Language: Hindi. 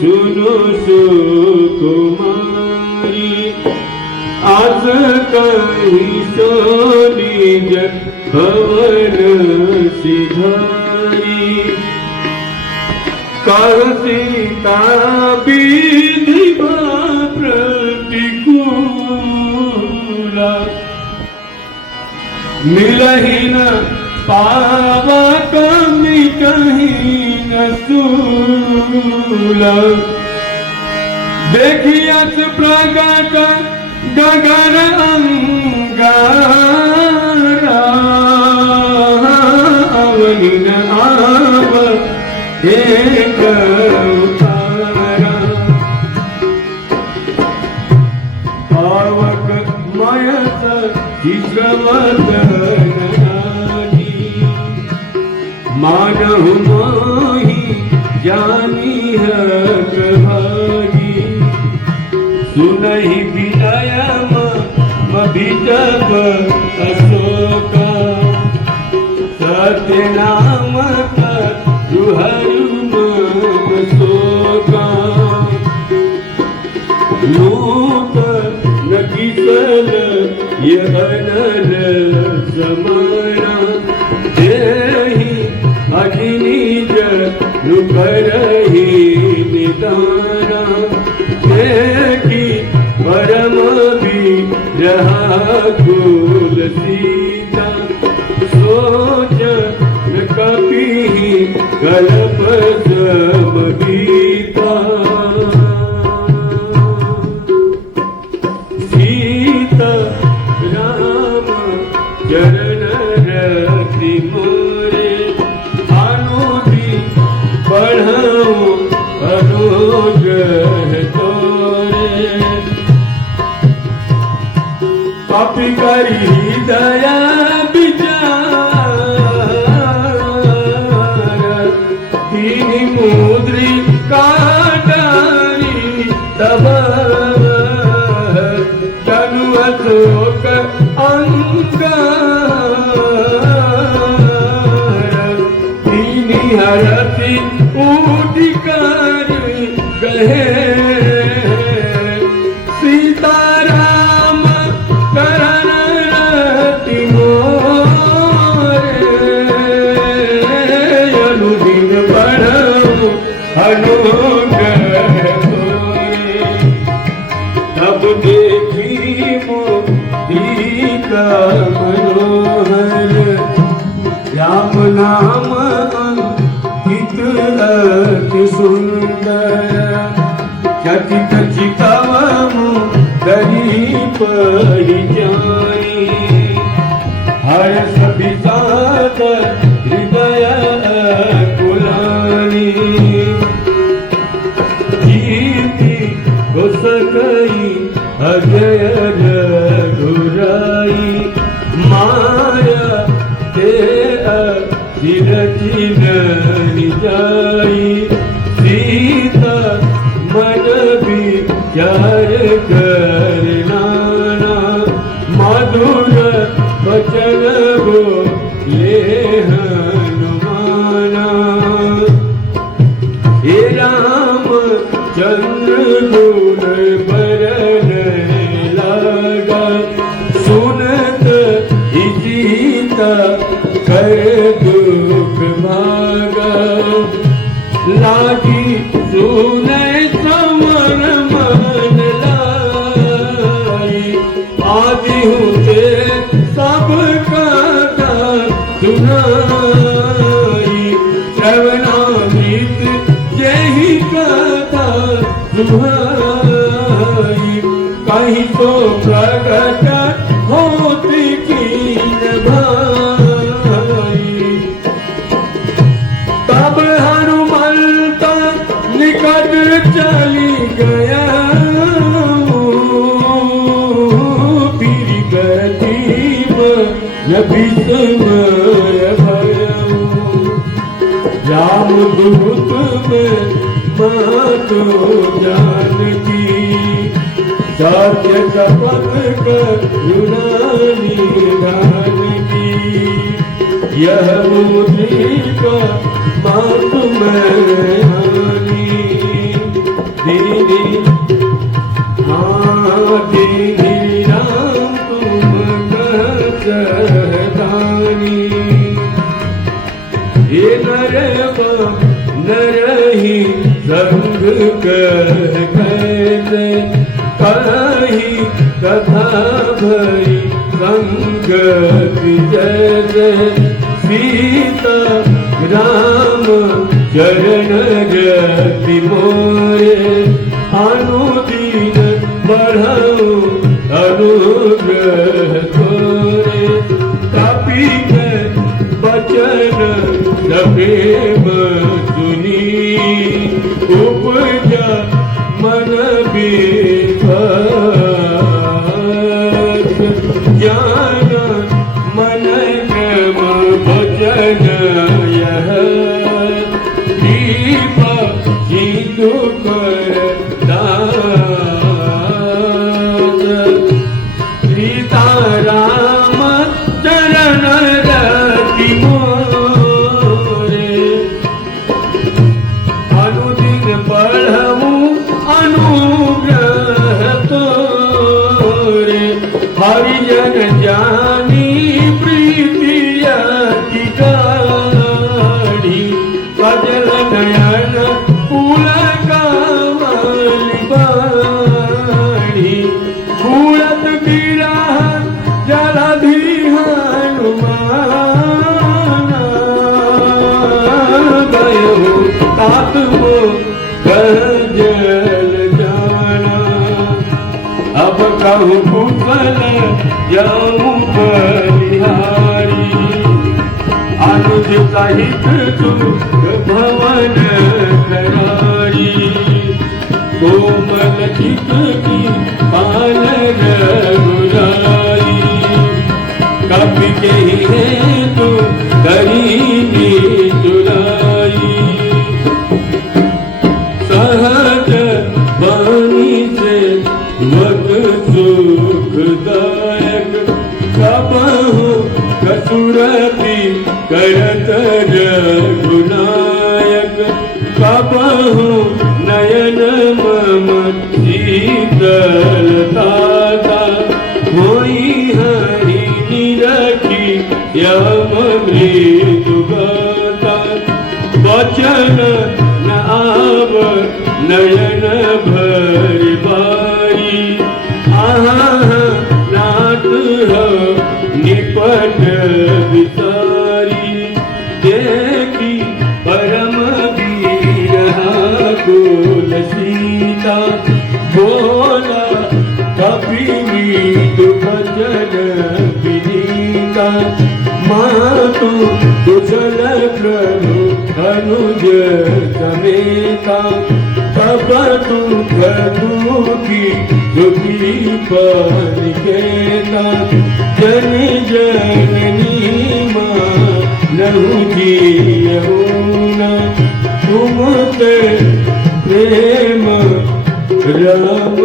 सुनो सुकुमारी आज कहीं सो निज भवन सिधारी कर सीता विधिवा प्रतिकूला मिलहि न पावा कमी कहीं न सूला देखियस प्रगट गगन अंगारा अवनि न आव एक उतारा पावक मयस चित्रवदनानी मानहु मोहि जानी हक भागी सुनहि विनयम अभिजब अशोका सत्य नाम रुहरुम शोका लोक नकिसल यहनल समाना देहि अग्निज नुकरहि निदाना देखि परम विरहाकुल सीता सोच न कपिहि कल्प समगीता सीता राम चरण रति मोरे अनुधि बढ़ाओ अनुग्रह तोरे कपि करि दया विचार दीन मुद्रिका डारी तब तनु अशोक अंगार दीन हरति उदिकर गहे सीताराम करण रति मोरे अनुदिन बढ़ो अनुग्रह तोरे तब देखी मोदी का मनोहर राम नाम अंकित अति सुंदर चकित चितवमु करी परिजानी हर सभी साथ हृदय कुलानी कीर्ति को सकई अजय रघुराई माया ते चिर चिर जाई सीता मन विचार कर नाना मधुर वचन बोले हनुमाना हे राम चंद्र गुण बरन लागा सुनत ही सीता कर दुख भागा लागी सुने समर मन लाई आदि हुए सब कथा सुनाई श्रवणामृत यही कथा सुहाई कहीं तो प्रगट होती की भाई तब हनुमंत निकट चली गया फिर गति विस्मय भयो राम दूत में मातो जानकी सत्य शपथ कर युनानी दान की यह मुद्रिका मातु में हानि संग कर कैसे कही कथा भई संगति जैसे सीता राम चरण गति मोरे अनुदीन बढ़ऊ अनुग्रह तोरे कपि के बचन प्रेम सुनी उपजा मन विपथ ज्ञान मन प्रेम वचन यह दीप सिंधु कर दास सीताराम चरण रति मोरे अनुदिन बढ़ऊ अनुग्रह तोरे हरिजन जानी प्रीति अति गाढ़ी कजल नयन पुलकावली बाढ़ी भूलत बिरह जलधि हनुमान गयो तातुमो गजल जाना अब कहूँ कुशल जाऊँ बलिहारी अनुज सहित सुख भवन करारी कोमल चित की पाल रघुराई कपि के हेतु करीबी चुराई सहज वाणी से वक सुखदायक कबहु कसुरति करत रघुनायक कबहु नयन मम शीतलता होई हरि निरखी यम मृदुगता वचन न आव नयन भर बारी आहा नाथ निपट विसारी देखी परम कुल सीता बोला कपि मीत भजन विनीता मातु कुशल प्रभु अनुज समेता तब तु दुखी दुखी परिकेता जन जननी माँ नहु जियहुना तुम ते प्रेम राम